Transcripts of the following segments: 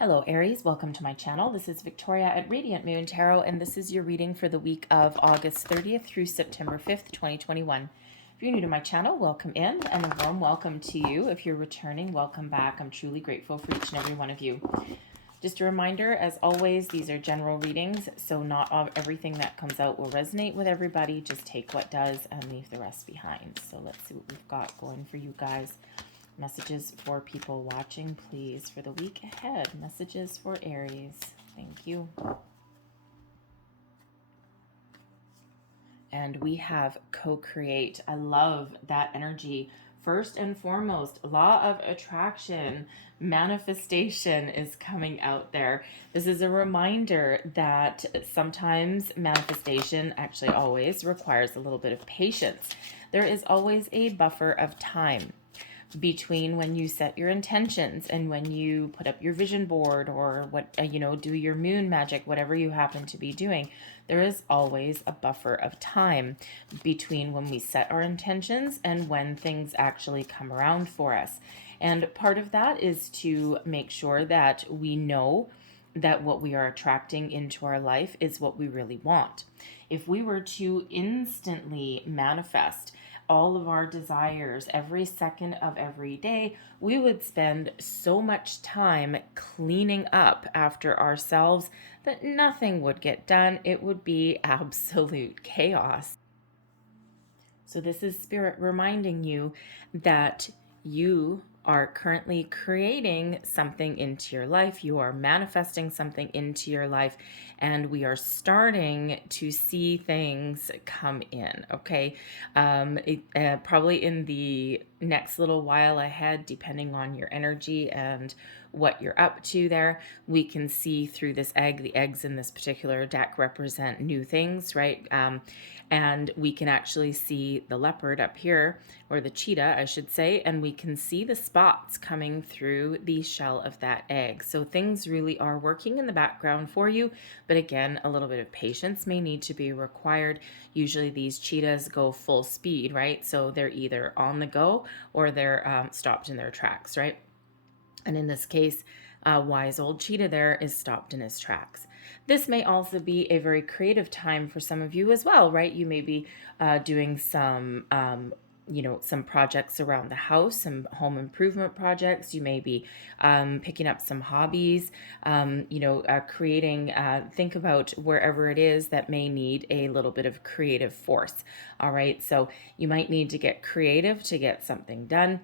Hello Aries, welcome to my channel. This is Victoria at Radiant Moon Tarot, and this is your reading for the week of August 30th through September 5th, 2021. If you're new to my channel, welcome in, and a warm welcome to you. If you're returning, welcome back. I'm truly grateful for each and every one of you. Just a reminder, as always, these are general readings, so not everything that comes out will resonate with everybody. Just take what does and leave the rest behind. So let's see what we've got going for you guys. Messages for people watching, please, for the week ahead. Messages for Aries. Thank you. And we have co-create. I love that energy. First and foremost, law of attraction, manifestation is coming out there. This is a reminder that sometimes manifestation, actually always, requires a little bit of patience. There is always a buffer of time between when you set your intentions and when you put up your vision board or do your moon magic, whatever you happen to be doing. There is always a buffer of time between when we set our intentions and when things actually come around for us. And part of that is to make sure that we know that what we are attracting into our life is what we really want. If we were to instantly manifest all of our desires every second of every day, we would spend so much time cleaning up after ourselves that nothing would get done. It would be absolute chaos. So this is Spirit reminding you that you are currently creating something into your life. You are manifesting something into your life, and we are starting to see things come in, okay? Probably in the next little while ahead, depending on your energy and what you're up to there, we can see through this egg. The eggs in this particular deck represent new things, right? And we can actually see the leopard up here, or the cheetah, I should say, and we can see the spots coming through the shell of that egg. So things really are working in the background for you, but again, a little bit of patience may need to be required. Usually these cheetahs go full speed, right? So they're either on the go or they're stopped in their tracks, right? And in this case, wise old cheetah there is stopped in his tracks. This may also be a very creative time for some of you as well, right? You may be doing some some projects around the house, some home improvement projects. You may be picking up some hobbies, creating, think about wherever it is that may need a little bit of creative force. All right. So you might need to get creative to get something done.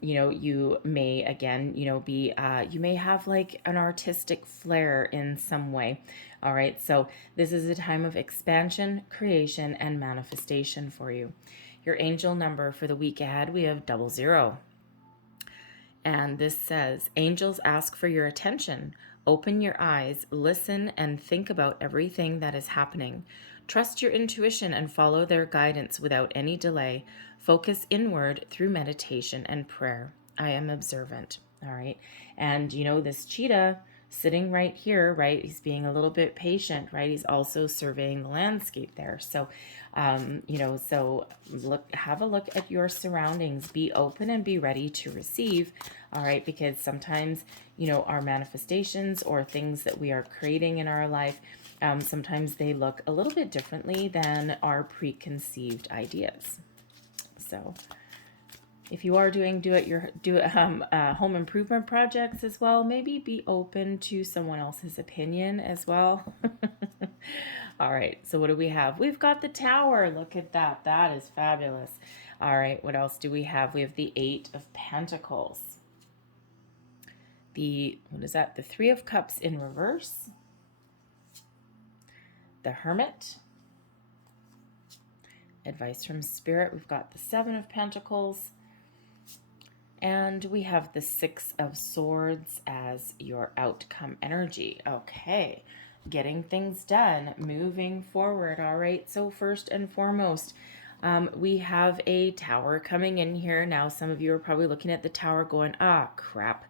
You may, again, you may have like an artistic flair in some way. All right. So this is a time of expansion, creation, and manifestation for you. Your angel number for the week ahead, we have 00. And this says, angels ask for your attention. Open your eyes, listen, and think about everything that is happening. Trust your intuition and follow their guidance without any delay. Focus inward through meditation and prayer. I am observant. All right. And this cheetah sitting right here, right? He's being a little bit patient, right? He's also surveying the landscape there. So, have a look at your surroundings, be open and be ready to receive. All right. Because sometimes, our manifestations or things that we are creating in our life, sometimes they look a little bit differently than our preconceived ideas. So, if you are doing home improvement projects as well, maybe be open to someone else's opinion as well. All right, so what do we have? We've got the Tower. Look at that. That is fabulous. All right, what else do we have? We have the 8 of Pentacles. What is that? The 3 of Cups in reverse. The Hermit. Advice from Spirit. We've got the 7 of Pentacles. And we have the 6 of Swords as your outcome energy. Okay, getting things done, moving forward. All right, so first and foremost, we have a Tower coming in here. Now, some of you are probably looking at the Tower going, ah, crap.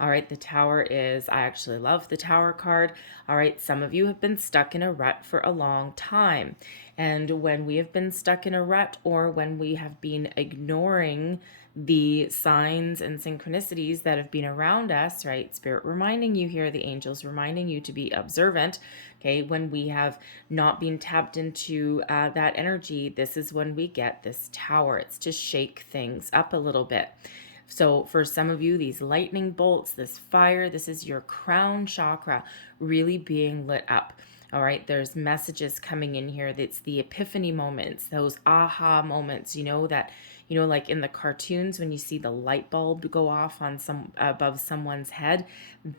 All right, the Tower is, I actually love the Tower card. All right, some of you have been stuck in a rut for a long time. And when we have been stuck in a rut, or when we have been ignoring the signs and synchronicities that have been around us, right? Spirit reminding you here, the angels reminding you to be observant. Okay, when we have not been tapped into that energy, this is when we get this tower. It's to shake things up a little bit. So for some of you, these lightning bolts, this fire, this is your crown chakra really being lit up. All right, there's messages coming in here. That's the epiphany moments, those aha moments, that, like in the cartoons when you see the light bulb go off on some above someone's head,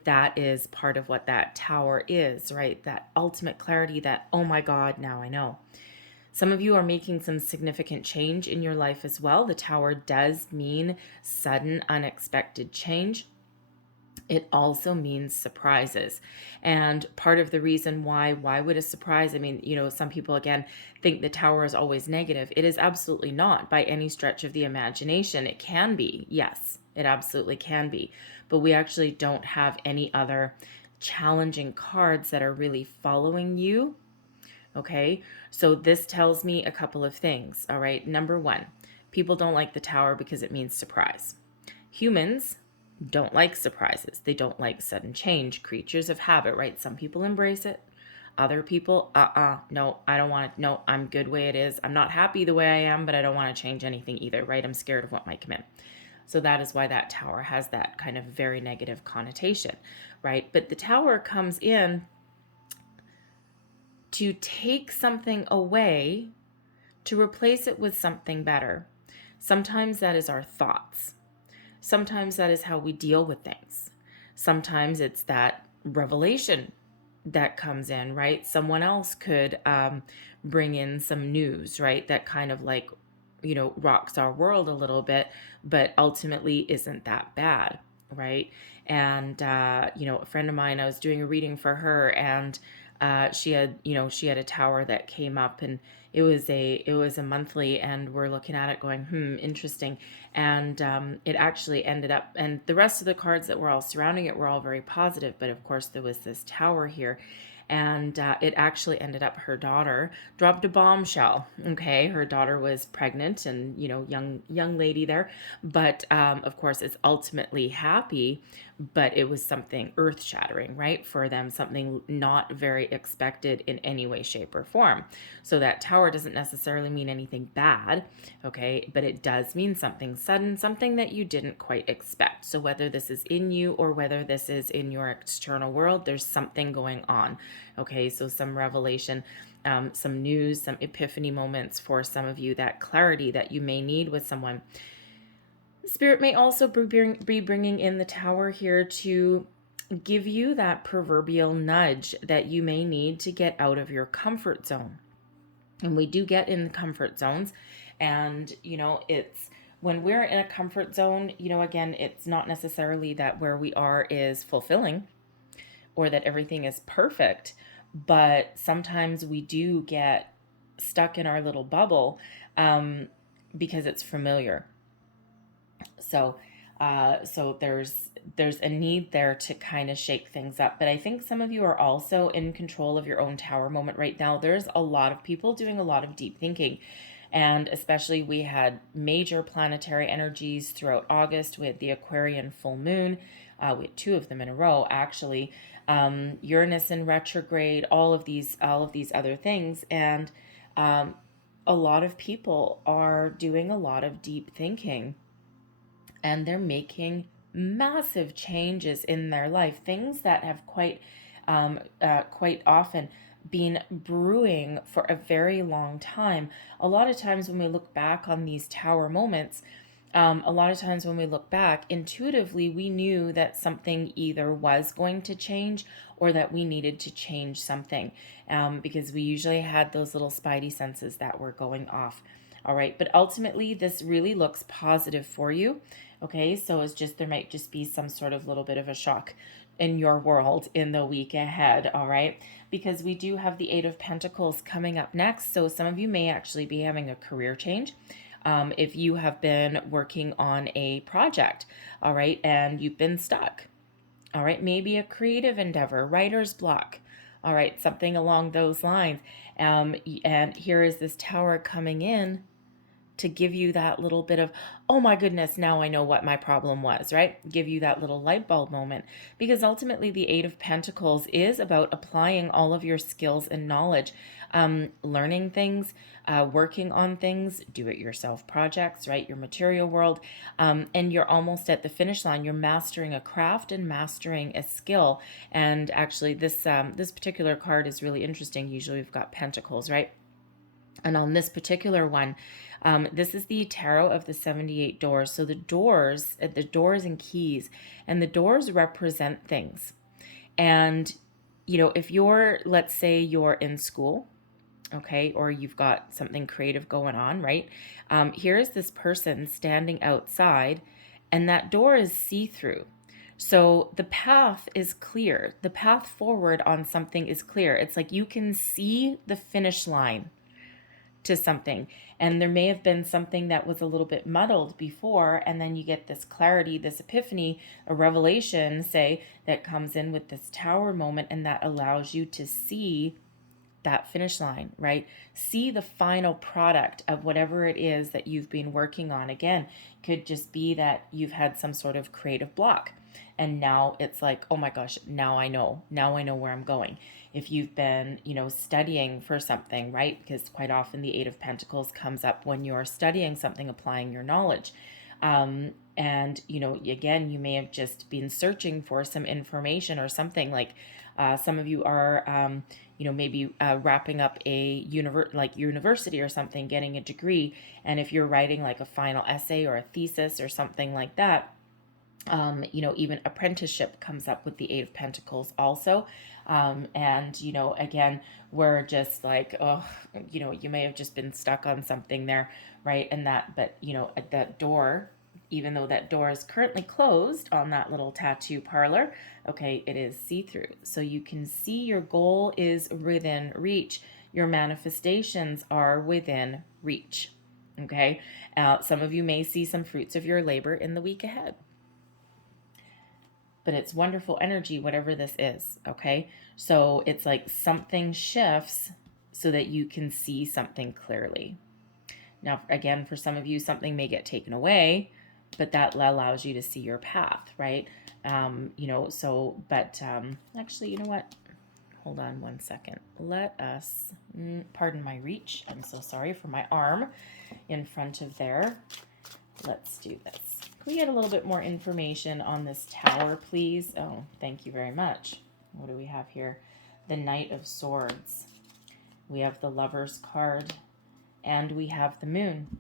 that is part of what that tower is, right? That ultimate clarity, that, oh my God, now I know. Some of you are making some significant change in your life as well. The tower does mean sudden, unexpected change. It also means surprises. And part of the reason why would a surprise, I mean, some people again think the tower is always negative. It is absolutely not by any stretch of the imagination. It can be, yes, it absolutely can be. But we actually don't have any other challenging cards that are really following you. Okay, so this tells me a couple of things. All right, number one, people don't like the tower because it means surprise. Humans don't like surprises. They don't like sudden change. Creatures of habit, right? Some people embrace it. Other people, no, I don't want it. No, I'm good the way it is. I'm not happy the way I am, but I don't want to change anything either, right? I'm scared of what might come in. So that is why that tower has that kind of very negative connotation, right? But the tower comes in to take something away to replace it with something better. Sometimes that is our thoughts. Sometimes that is how we deal with things. Sometimes it's that revelation that comes in, right? Someone else could bring in some news, right? That kind of like, rocks our world a little bit, but ultimately isn't that bad, right? And, a friend of mine, I was doing a reading for her, and she had a tower that came up, and it was a monthly, and we're looking at it going, interesting. And it actually ended up, and the rest of the cards that were all surrounding it were all very positive, but of course there was this tower here. And it actually ended up, her daughter dropped a bombshell. Okay, her daughter was pregnant, and young lady there, but of course it's ultimately happy, but it was something earth shattering, right, for them, something not very expected in any way, shape, or form. So that tower doesn't necessarily mean anything bad, okay, but it does mean something sudden, something that you didn't quite expect. So whether this is in you or whether this is in your external world, there's something going on. Okay, so some revelation, some news, some epiphany moments for some of you, that clarity that you may need with someone. Spirit may also be bringing in the tower here to give you that proverbial nudge that you may need to get out of your comfort zone. And we do get in comfort zones, and it's when we're in a comfort zone, again, it's not necessarily that where we are is fulfilling or that everything is perfect, but sometimes we do get stuck in our little bubble because it's familiar. So there's a need there to kind of shake things up. But I think some of you are also in control of your own tower moment right now. There's a lot of people doing a lot of deep thinking. And especially we had major planetary energies throughout August with the Aquarian full moon. We had 2 of them in a row, actually. Uranus in retrograde, all of these other things. And a lot of people are doing a lot of deep thinking. And they're making massive changes in their life, things that have quite often been brewing for a very long time. A lot of times when we look back on these tower moments, intuitively, we knew that something either was going to change or that we needed to change something, because we usually had those little spidey senses that were going off. All right, but ultimately, this really looks positive for you. Okay, so it's just, there might just be some sort of little bit of a shock in your world in the week ahead, all right? Because we do have the 8 of Pentacles coming up next, so some of you may actually be having a career change. If you have been working on a project, all right, and you've been stuck, all right, maybe a creative endeavor, writer's block, all right, something along those lines. And here is this tower coming in to give you that little bit of, oh my goodness, now I know what my problem was, right? Give you that little light bulb moment. Because ultimately, the Eight of Pentacles is about applying all of your skills and knowledge, learning things, working on things, do it yourself projects, right? Your material world. And you're almost at the finish line. You're mastering a craft and mastering a skill. And actually, this particular card is really interesting. Usually, we've got pentacles, right? And on this particular one, this is the Tarot of the 78 Doors. So the doors and keys, and the doors represent things. And, if let's say you're in school, okay, or you've got something creative going on, right? Here's this person standing outside, and that door is see-through. So the path is clear. The path forward on something is clear. It's like you can see the finish line to something, and there may have been something that was a little bit muddled before, and then you get this clarity, this epiphany, a revelation, say, that comes in with this tower moment, and that allows you to see that finish line, right? See the final product of whatever it is that you've been working on. Again, could just be that you've had some sort of creative block, and now it's like, oh my gosh, now I know where I'm going. If you've been, studying for something, right? Because quite often the Eight of Pentacles comes up when you're studying something, applying your knowledge. And, again, you may have just been searching for some information or something. Like some of you are, maybe wrapping up a university or something, getting a degree. And if you're writing like a final essay or a thesis or something like that, even apprenticeship comes up with the Eight of Pentacles also. And, again, we're just like, oh, you may have just been stuck on something there, right? And but, that door, even though that door is currently closed on that little tattoo parlor, okay, it is see-through. So you can see your goal is within reach. Your manifestations are within reach, okay? Some of you may see some fruits of your labor in the week ahead. But it's wonderful energy, whatever this is, okay? So it's like something shifts so that you can see something clearly. Now, again, for some of you, something may get taken away, but that allows you to see your path, right? Actually, you know what? Hold on one second. Let us, pardon my reach. I'm so sorry for my arm in front of there. Let's do this. Can we get a little bit more information on this tower, please? Oh, thank you very much. What do we have here? The Knight of Swords. We have the Lover's card, and we have the Moon.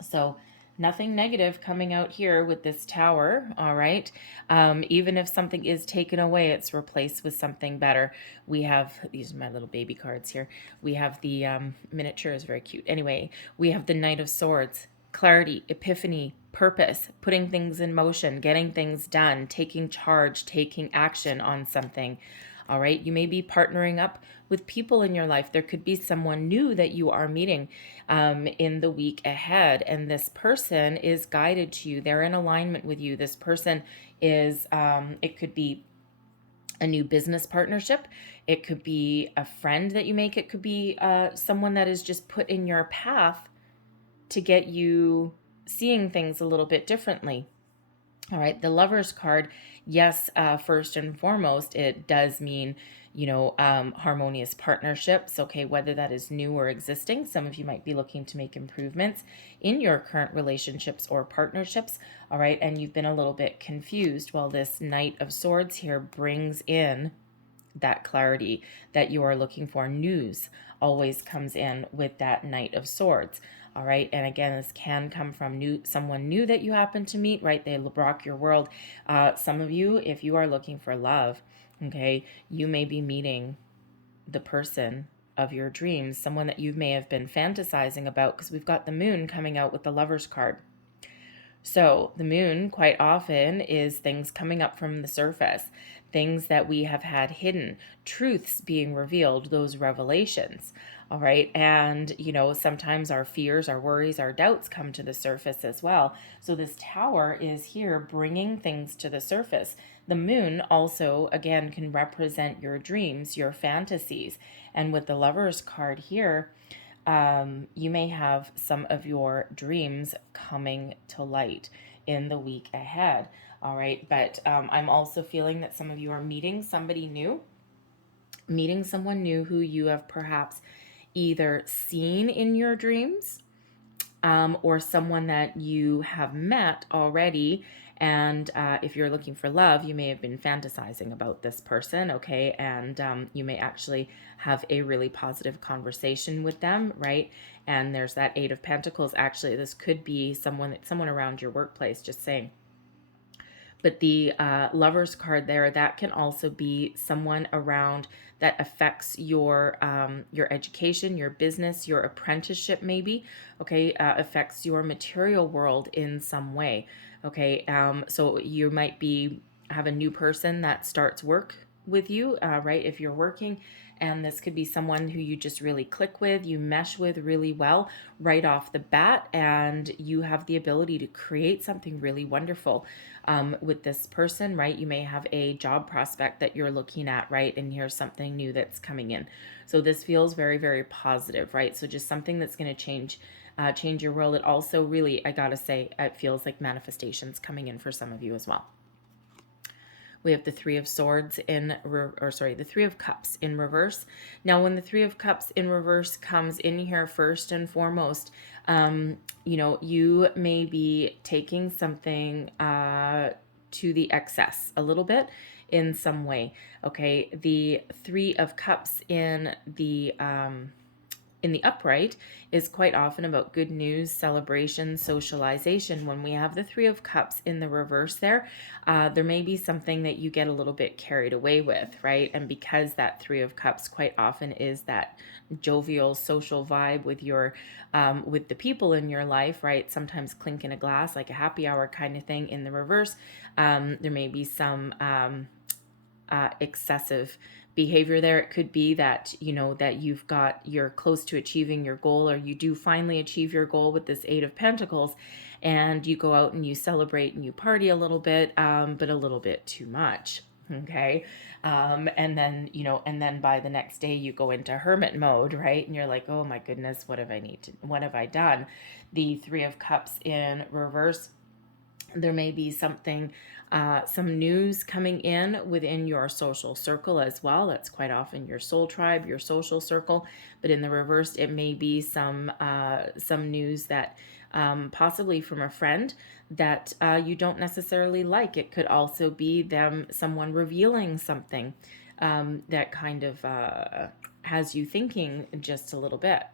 So nothing negative coming out here with this tower, all right? Even if something is taken away, it's replaced with something better. We have, these are my little baby cards here. We have the miniature is very cute. Anyway, we have the Knight of Swords. Clarity, epiphany, purpose, putting things in motion, getting things done, taking charge, taking action on something. All right. You may be partnering up with people in your life. There could be someone new that you are meeting in the week ahead. And this person is guided to you. They're in alignment with you. This person is, it could be a new business partnership. It could be a friend that you make. It could be someone that is just put in your path to get you seeing things a little bit differently. All right, the Lover's card, yes, first and foremost, it does mean, harmonious partnerships, okay, whether that is new or existing. Some of you might be looking to make improvements in your current relationships or partnerships, all right, and you've been a little bit confused. Well, this Knight of Swords here brings in that clarity that you are looking for. News always comes in with that Knight of Swords. All right. And again, this can come from someone new that you happen to meet, right? They rock your world. Some of you, if you are looking for love, okay, you may be meeting the person of your dreams, someone that you may have been fantasizing about, because we've got the Moon coming out with the Lover's card. So the Moon quite often is things coming up from the surface, things that we have had hidden, truths being revealed, those revelations. All right. And, sometimes our fears, our worries, our doubts come to the surface as well. So this tower is here bringing things to the surface. The Moon also, again, can represent your dreams, your fantasies. And with the Lover's card here, you may have some of your dreams coming to light in the week ahead. All right. But I'm also feeling that some of you are meeting somebody new, meeting someone new who you have perhaps either seen in your dreams, or someone that you have met already. And if you're looking for love, you may have been fantasizing about this person, okay? And you may actually have a really positive conversation with them, right? And there's that Eight of Pentacles. Actually, this could be someone around your workplace, just saying. But the Lovers card there, that can also be someone around that affects your education, your business, your apprenticeship, maybe. Okay, affects your material world in some way. Okay, so you might have a new person that starts work with you, right? If you're working, and this could be someone who you just really click with, you mesh with really well right off the bat, and you have the ability to create something really wonderful with this person, right? You may have a job prospect that you're looking at, right? And here's something new that's coming in. So this feels very, very positive, right? So just something that's going to change your world. It also really, I gotta say, it feels like manifestations coming in for some of you as well. We have the Three of Swords the Three of Cups in reverse. Now, when the Three of Cups in reverse comes in here, first and foremost, you may be taking something to the excess a little bit in some way. Okay, the Three of Cups in the upright is quite often about good news, celebration, socialization. When we have the Three of Cups in the reverse there may be something that you get a little bit carried away with, right? And because that Three of Cups quite often is that jovial social vibe with with the people in your life, right? Sometimes clink in a glass, like a happy hour kind of thing. In the reverse, there may be some excessive behavior there. It could be that that you're close to achieving your goal, or you do finally achieve your goal with this Eight of Pentacles, and you go out and you celebrate and you party a little bit, but a little bit too much. Okay. And then by the next day you go into hermit mode, right? And you're like, oh my goodness, what have I done? The Three of Cups in reverse, there may be some news coming in within your social circle as well. That's quite often your soul tribe, your social circle. But in the reverse, it may be some news that possibly from a friend that you don't necessarily like. It could also be someone revealing something that kind of has you thinking just a little bit.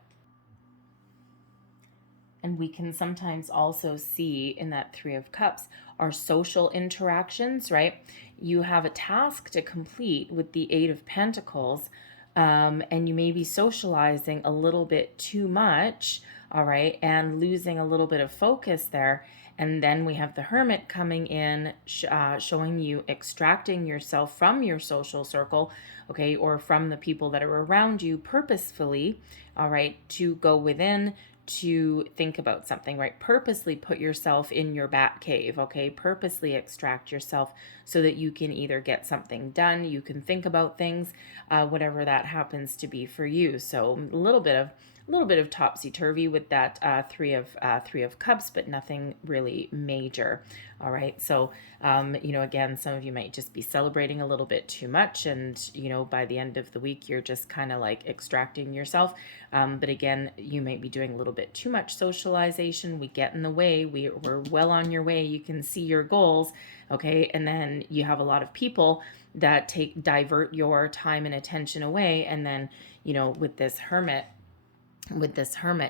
And we can sometimes also see in that Three of Cups our social interactions, right? You have a task to complete with the Eight of Pentacles, and you may be socializing a little bit too much, all right, and losing a little bit of focus there. And then we have the Hermit coming in, showing you extracting yourself from your social circle, okay, or from the people that are around you purposefully, all right, to go within, to think about something, right? Purposely put yourself in your bat cave, okay? Purposely extract yourself so that you can either get something done, you can think about things, whatever that happens to be for you. So a little bit of topsy-turvy with that three of cups, but nothing really major. All right. So, again, some of you might just be celebrating a little bit too much. And, by the end of the week, you're just kind of like extracting yourself. But again, you might be doing a little bit too much socialization. We get in the way. We're well on your way. You can see your goals. Okay. And then you have a lot of people that divert your time and attention away. And then, with this hermit,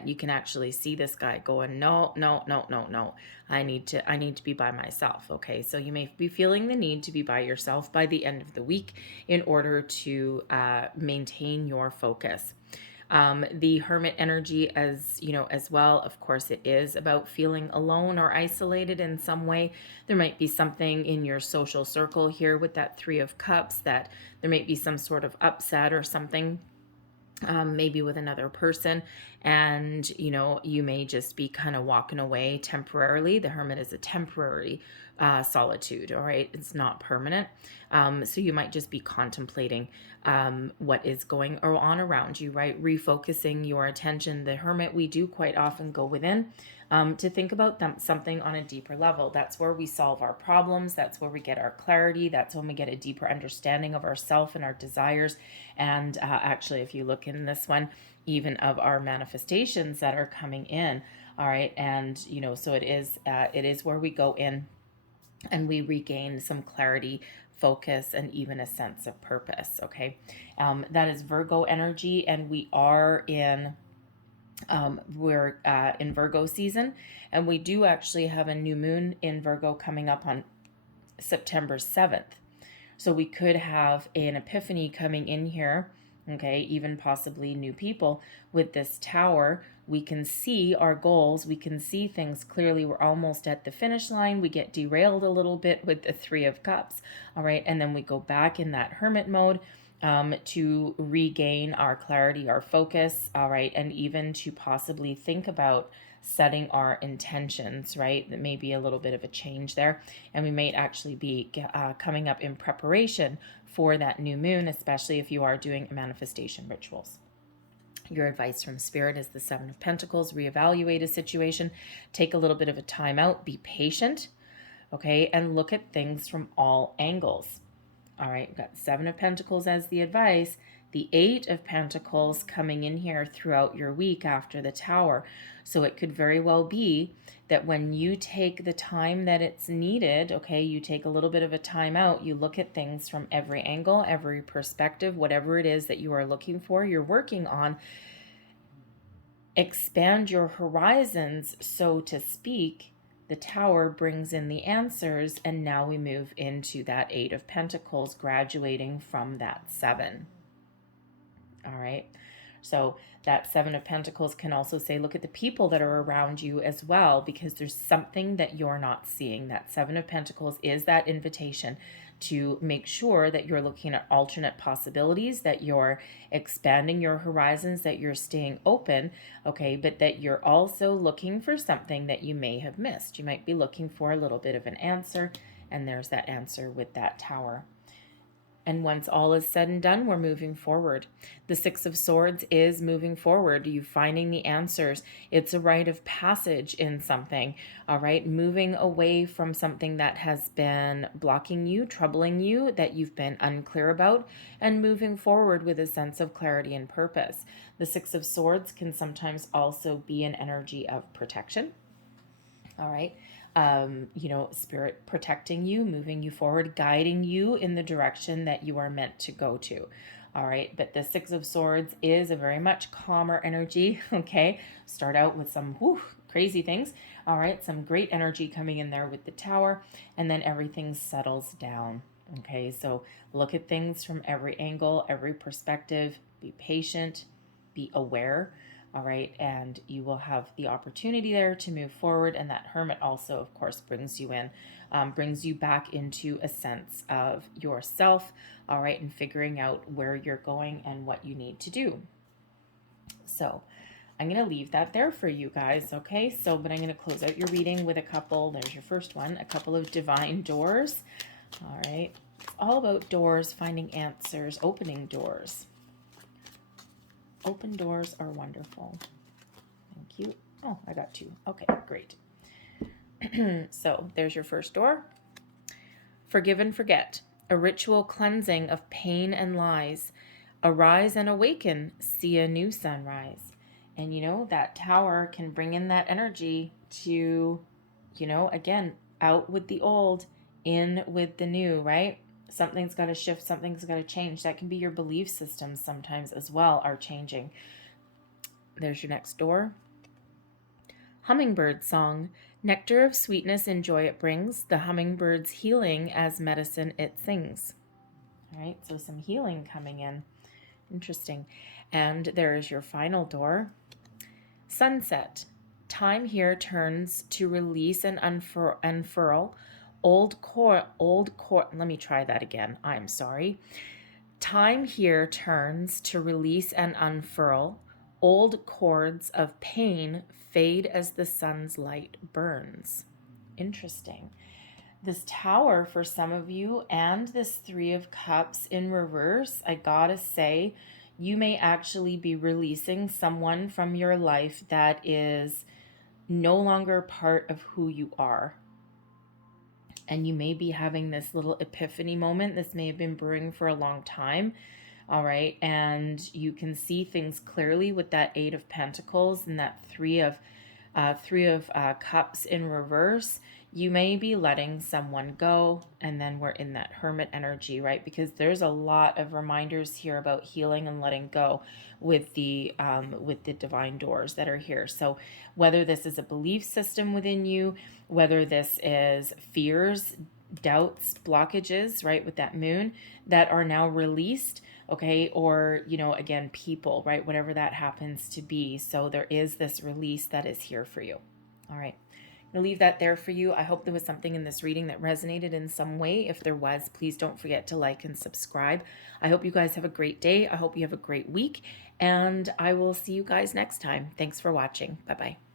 you can actually see this guy going, no, no, no, no, no. I need to be by myself. Okay. So you may be feeling the need to be by yourself by the end of the week in order to maintain your focus. The Hermit energy, as well, of course, it is about feeling alone or isolated in some way. There might be something in your social circle here with that Three of Cups, that there might be some sort of upset or something, maybe with another person, and you may just be kind of walking away temporarily. The Hermit is a temporary solitude, all right? It's not permanent. So you might just be contemplating what is going on around you, right? Refocusing your attention. The hermit, we do quite often go within to think about something on a deeper level. That's where we solve our problems. That's where we get our clarity. That's when we get a deeper understanding of ourself and our desires. And actually, if you look in this one, even of our manifestations that are coming in, all right? And, you know, so it is where we go in and we regain some clarity, focus, and even a sense of purpose, okay? That is Virgo energy, and we are in we're in Virgo season, and we do actually have a new moon in Virgo coming up on September 7th. So we could have an epiphany coming in here, okay, even possibly new people with this tower. We can see our goals. We can see things clearly. We're almost at the finish line. We get derailed a little bit with the Three of Cups, all right, and then we go back in that hermit mode to regain our clarity, our focus, all right, and even to possibly think about setting our intentions, right? That may be a little bit of a change there, and we may actually be coming up in preparation for that new moon, especially if you are doing manifestation rituals. Your advice from Spirit is the Seven of Pentacles. Reevaluate a situation, take a little bit of a time out, be patient, okay, and look at things from all angles. All right, we've got the Seven of Pentacles as the advice, the Eight of Pentacles coming in here throughout your week after the Tower. So it could very well be that when you take the time that it's needed, okay, you take a little bit of a time out, you look at things from every angle, every perspective, whatever it is that you are looking for, you're working on, expand your horizons, so to speak. The Tower brings in the answers, and now we move into that Eight of Pentacles, graduating from that Seven. All right. So that Seven of Pentacles can also say, look at the people that are around you as well, because there's something that you're not seeing. That Seven of Pentacles is that invitation to make sure that you're looking at alternate possibilities, that you're expanding your horizons, that you're staying open, okay, but that you're also looking for something that you may have missed. You might be looking for a little bit of an answer, and there's that answer with that Tower. And once all is said and done, we're moving forward. The Six of Swords is moving forward. You finding the answers. It's a rite of passage in something, all right? Moving away from something that has been blocking you, troubling you, that you've been unclear about, and moving forward with a sense of clarity and purpose. The Six of Swords can sometimes also be an energy of protection, all right? Spirit protecting you, moving you forward, guiding you in the direction that you are meant to go to. All right. But the Six of Swords is a very much calmer energy. Okay. Start out with some crazy things. All right. Some great energy coming in there with the Tower, and then everything settles down. Okay. So look at things from every angle, every perspective, be patient, be aware. All right, and you will have the opportunity there to move forward. And that Hermit also, of course, brings you in, brings you back into a sense of yourself, all right, and figuring out where you're going and what you need to do. So I'm going to leave that there for you guys, okay? So, but I'm going to close out your reading with a couple, there's your first one, a couple of divine doors, all right? It's all about doors, finding answers, opening doors. Open doors are wonderful. Thank you. Oh, I got two. Okay, great. So there's your first door. Forgive and forget. A ritual cleansing of pain and lies. Arise and awaken. See a new sunrise. And you know, that Tower can bring in that energy to, you know, again, out with the old, in with the new, right? Something's got to shift, something's got to change. That can be your belief systems sometimes as well are changing. There's your next door. Hummingbird song. Nectar of sweetness and joy it brings. The hummingbird's healing as medicine it sings. All right, so some healing coming in. Interesting. And there is your final door. Sunset. Time here turns to release and unfurl. Let me try that again. I'm sorry. Time here turns to release and unfurl. Old cords of pain fade as the sun's light burns. Interesting. this Tower for some of you and this Three of Cups in reverse, I gotta say, you may actually be releasing someone from your life that is no longer part of who you are. And you may be having this little epiphany moment. This may have been brewing for a long time. All right. And you can see things clearly with that Eight of Pentacles and that Three of Cups in reverse. You may be letting someone go, and then we're in that Hermit energy, right? Because there's a lot of reminders here about healing and letting go with the divine doors that are here. So whether this is a belief system within you, whether this is fears, doubts, blockages, right, with that moon that are now released, okay, or, you know, again, people, right, whatever that happens to be. So there is this release that is here for you. All right. I'm going to leave that there for you. I hope there was something in this reading that resonated in some way. If there was, please don't forget to like and subscribe. I hope you guys have a great day. I hope you have a great week, and I will see you guys next time. Thanks for watching. Bye-bye.